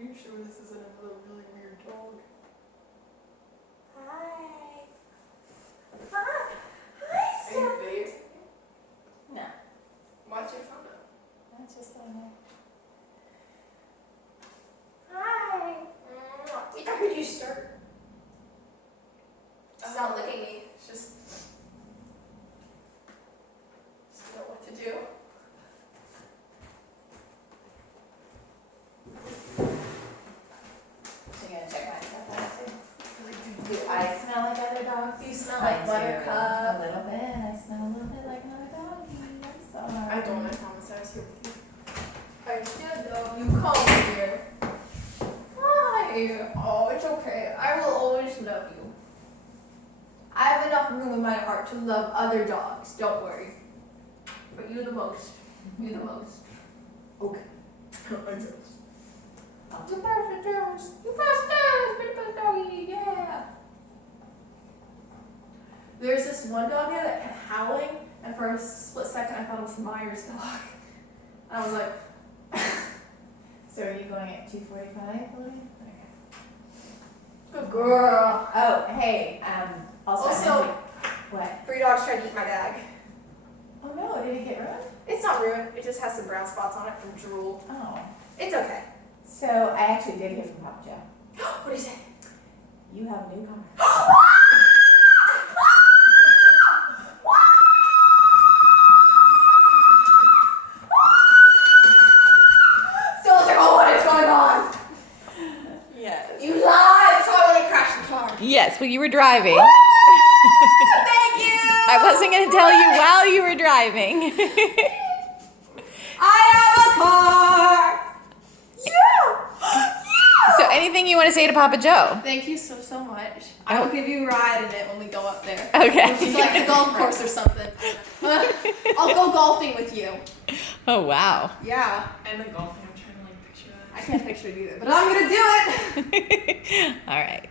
Are you sure this isn't another really weird dog? Hi. Hi. Hi, Are you Steph. babe? No, Watch your phone up. that's just on there. Hi. Wait, I heard you start. She's not licking me. Just know what to do. So you're gonna check my stuff out too? Like, Do I smell like other dogs? You smell I like do. Buttercup. A little bit. I smell a little bit like another doggy. I'm sorry. I don't. I promise. I was here with you. I should though. You come here. Hi. Oh, it's okay. I will always love you. I have enough room in my heart to love other dogs. Don't worry. But you the most. You the most. Okay. I know. You pass the dance. You pass dance. Big bad doggy. Yeah. There's this one dog here that kept howling, and for a split second I thought it was Myers' dog. And I was like, So are you going at 2:45, Lily? Okay. good girl. Oh, hey. Also, Also- what? 3 dogs tried to eat my bag. Oh no, did it get ruined? It's not ruined. It just has some brown spots on it from drool. Oh. It's okay. So I actually did hear from Papa Joe. What is it? You have a new car. Still like, oh, what is going on? Yes. You lied. So I want to crash the car. Yes, well, you were driving. Thank you. I wasn't going to tell you while you were driving. I have a car. Yeah. So, anything you want to say to Papa Joe? Thank you so much. I will give you a ride in it when we go up there. Okay. It's like the golf course or something. I'll go golfing with you. Oh, wow. Yeah. And the golfing, I'm trying to like picture that. I can't picture it either, but I'm gonna do it. All right.